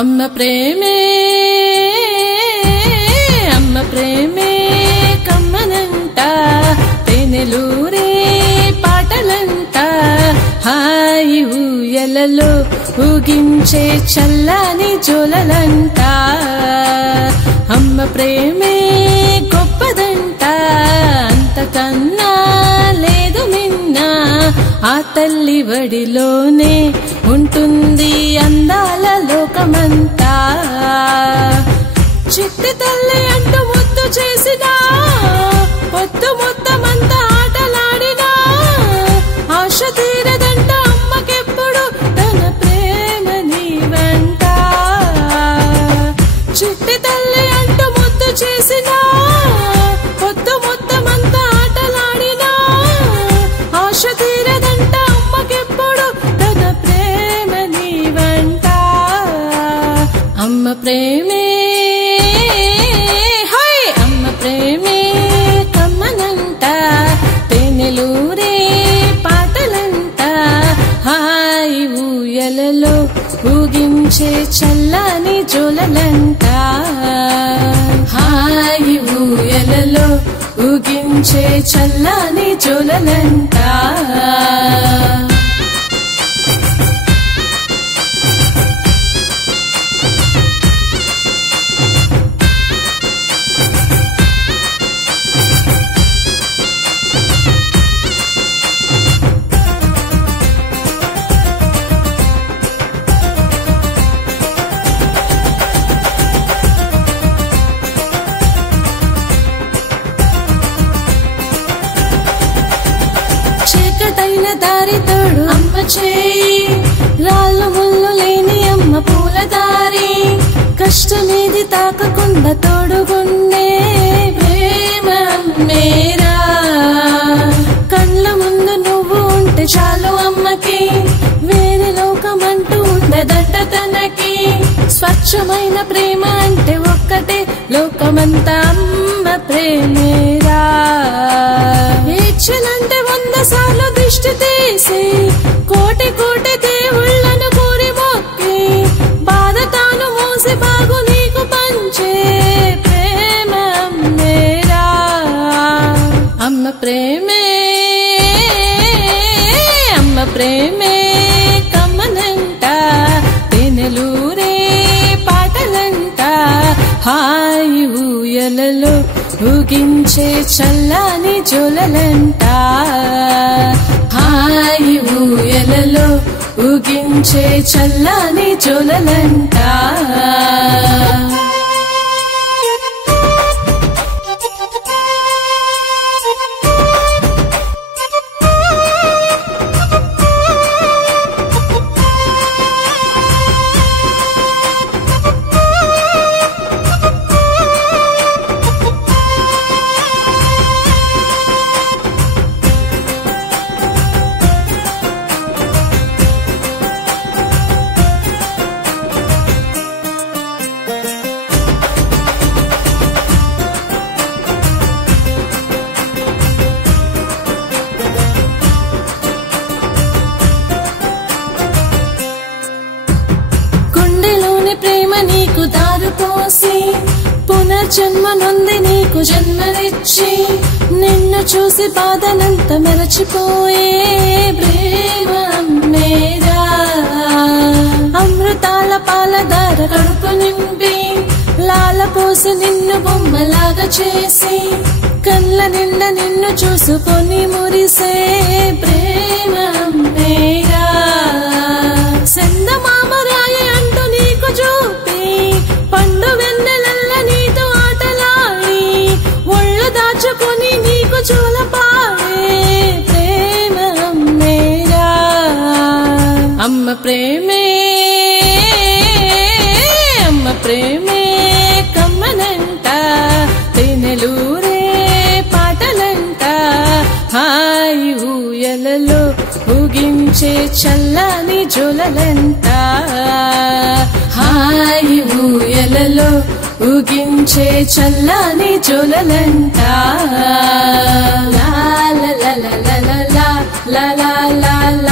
అమ్మ ప్రేమే కమ్మనంట తేనెలూరే పాటలంట హాయి ఊయలలో ఊగించే చల్లని జోలలంట అమ్మ ప్రేమే గొప్పదంట అంతకన్నా లేదు నిన్న ఆ తల్లి వడిలోనే ఉంటుంది అందాల లోకమంతా చిట్టి తల్లి అంటూ ముద్దు చేసినా పొద్దు మొత్తమంతా ఆటలాడినా ఆశ తీరదంట అమ్మకెప్పుడు తన ప్రేమ నీ వెంట చిట్టి తల్లి అంటూ ముద్దు చేసినా పొద్దు మొత్తమంతా ఆటలాడినా ఆశ తీరదంట అమ్మకెప్పుడు తన ప్రేమ నీ వెంట అమ్మ ప్రేమే ప్రేమే కమ్మనంట తేనెలూరే పాటలంట హాయి ఊయలలో ఊగించే చల్లని జోలలంట హాయి ఊయలలో ఊగించే చల్లని జోలలంట దారి తోడు అమ్మ చేయి రాళ్ళు ముళ్ళు లేని అమ్మ పూల దారి కష్టమేది తాకకుండా తోడుగుండే ప్రేమ మేరా కళ్ళ ముందు నువ్వు ఉంటే చాలు అమ్మకి వేరే లోకమంటూ ఉండదంట తనకి స్వచ్ఛమైన ప్రేమ అంటే ఒక్కటే లోకమంతా అమ్మ ప్రేమేరా ఏడ్చనంటే 100 సార్లు దిష్టి తీసి కోటి కోటి దేవుళ్ళను కోరి మొక్కి బాధ తాను మోసి బాగు నీకు పంచే ప్రేమ మేరా అమ్మ ప్రేమే కమ్మనంట తేనెలూరే పాటలంట హాయి ఊయలలో ఊగించే చల్లని జోలలంట హాయి ఊయలలో ఊగించే చల్లని జోలలంట ప్రేమ నీకు దారు పోసి పునర్జన్మ నొంది నీకు జన్మనిచ్చి నిన్ను చూసి బాధనంత మరచిపోయే ప్రేమ మేరా అమృతాల పాలధార కడుపు నింపి లాల పోసి నిన్ను బొమ్మలాగా చేసి కళ్ళ నిండా నిన్ను చూసుకొని మురిసే ప్రేమ మేరా చందమామ రాయ అంటూ నీకు చూపి పండు వెన్నెలల్ల నీతో ఆటలాడి ఒళ్ళు దాచుకొని నీకు చూలపాడే ప్రేమ మేరా అమ్మ ప్రేమే కమ్మనంట తేనెలూరే పాటలంట హాయి ఊయలలో ఊగించే చల్లని జోలలంట హాయి ఊయలలో ఊగించే చల్లని జోలలంట లా లా లా లా లా లా లా లా లా